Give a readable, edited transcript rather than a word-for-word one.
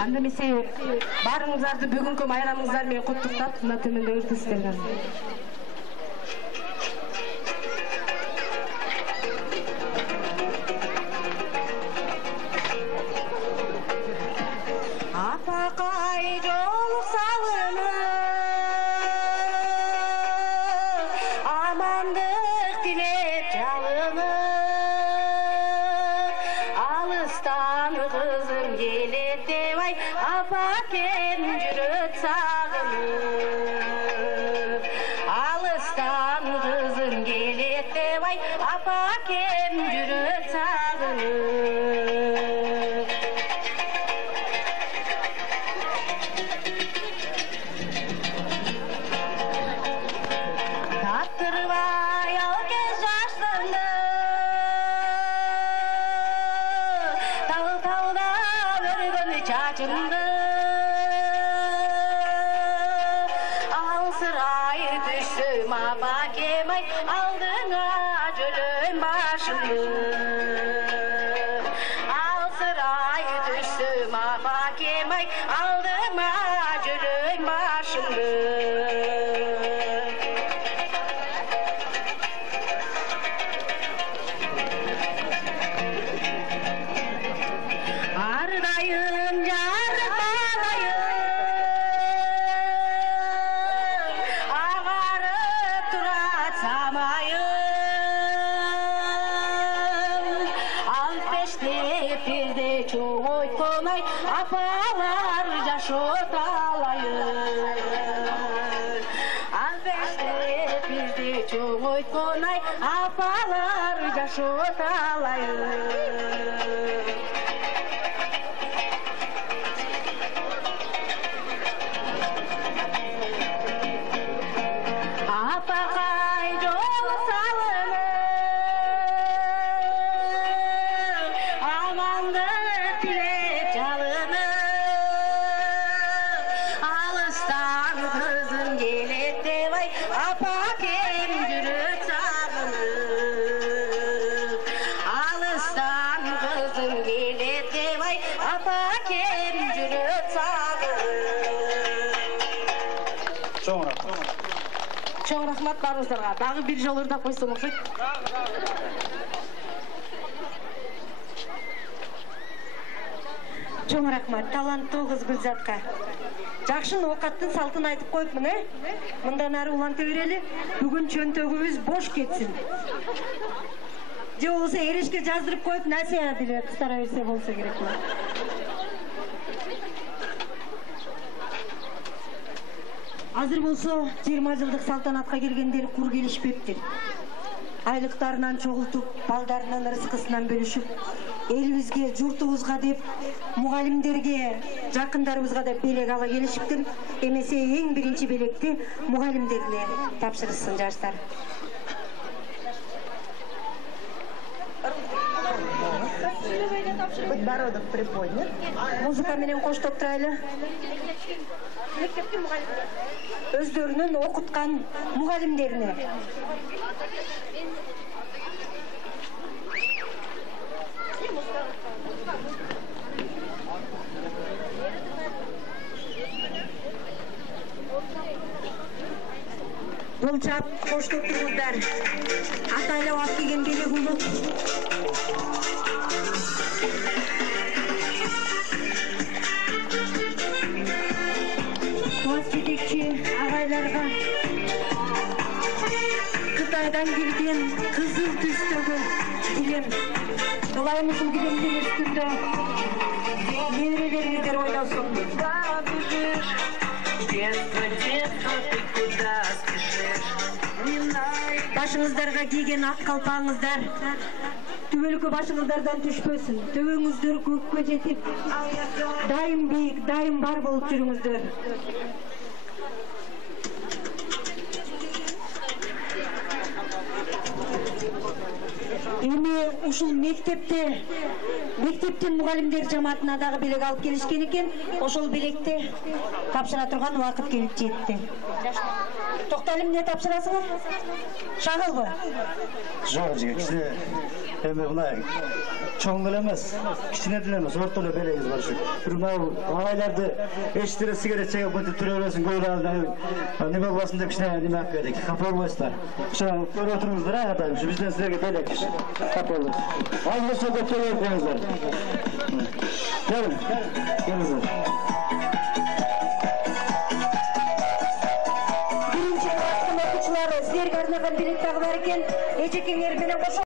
Анда месе барыңыздарды бүгүнкү майрамыңыздар менен куттуктап, мына төмөндө ыртыстырган. Апакай жолук салымы, амандык тилеп жалынып, алыстан кызым келет деп ай, апакем жүрөт сагынып. Алыстан кызым келет деп ай, апакем жүрөт сагынып. Tattırvay al kez yaşlandı, tağda örgün çaçındı. Al sırayır düşsüm apakem ay, aldığına cölün başımdı. Al sırayır düşsüm apakem ay, aldığına cölün başımdı. Ardayım jarık balayım, ağarıp turat samayım. Alt beşte birde çok oytkon ay, apalar jaşot alayım. Alt beşte birde çok oytkon ay, apalar jaşot alayım. Apakay joluk salınır, amandık tilep çalınır. Alıstan kızım gelet деп ай, apakem жүрөт сагынып. Alıstan kızım gelet деп ай, apakem жүрөт сагынып. Чоң рахмат барыңыздарга. Дагы бир жолу ырдап койсом окшойт. Чоң рахмат таланттуу кыз Гүлзатка. Жакшы оокаттын салтын айтып коюпмун, Мындан ары уланта берели. Бүгүн чөнтөгүбүз бош кетсин. Же болбосо эрешке жаздырып коюп, насия деле кыстара берсе болсо керек. Азыр болсо 20 жылдык салтанатка келгендер кур келишпептир. Айлыктарынан чогултуп, балдарынан рызкысынан бөлүшүп, элибизге, журтубузга деп, мугалимдерге, жакындарыбызга деп белек ала келишиптир. Эмесе эң биринчи белекти мугалимдерине тапшырышсын жаштар. Подбородок приподнят. Музыка менен коштоп турайлы. Өздөрүнүн окуткан мугалимдерине. Болчап коштоп туруңуздар. Атайлап алып келген белек улут. Класс жетекчи агайларга Кытайдан келген кызыл түстөгү килем. Кылайымыздын килемдин үстүндө неберелериңиздер ойносун. Башыңыздарга кийген ак калпаңыздар түбөлүккө башыңыздардан түшпөсүн. Төбөңүздөр көккө жетип, дайым бийик, дайым бар болуп жүрүңүздөр. Эми ушул мектептен мугалимдер жамаатына дагы белек алып келишкен экен. Ошол белекти тапшыра турган убакыт келип жетти. Токтол, эмне тапшырасыңар? Шагылбы? Жок, жигит. Эми мына Çoğun dilemez, kiçine dilemez, ortada beleğiz var şu. Durma ağaylarda eşitleri sigaret çekip bu türevesin koyularında nime basında kişine nime hak verdik. Kapı olmazsa. Şu an böyle oturumuzlar ha kadar. Şu bizden size belek. Kapı olur. Az da sokakta yok denizler. Gelin. Gelin.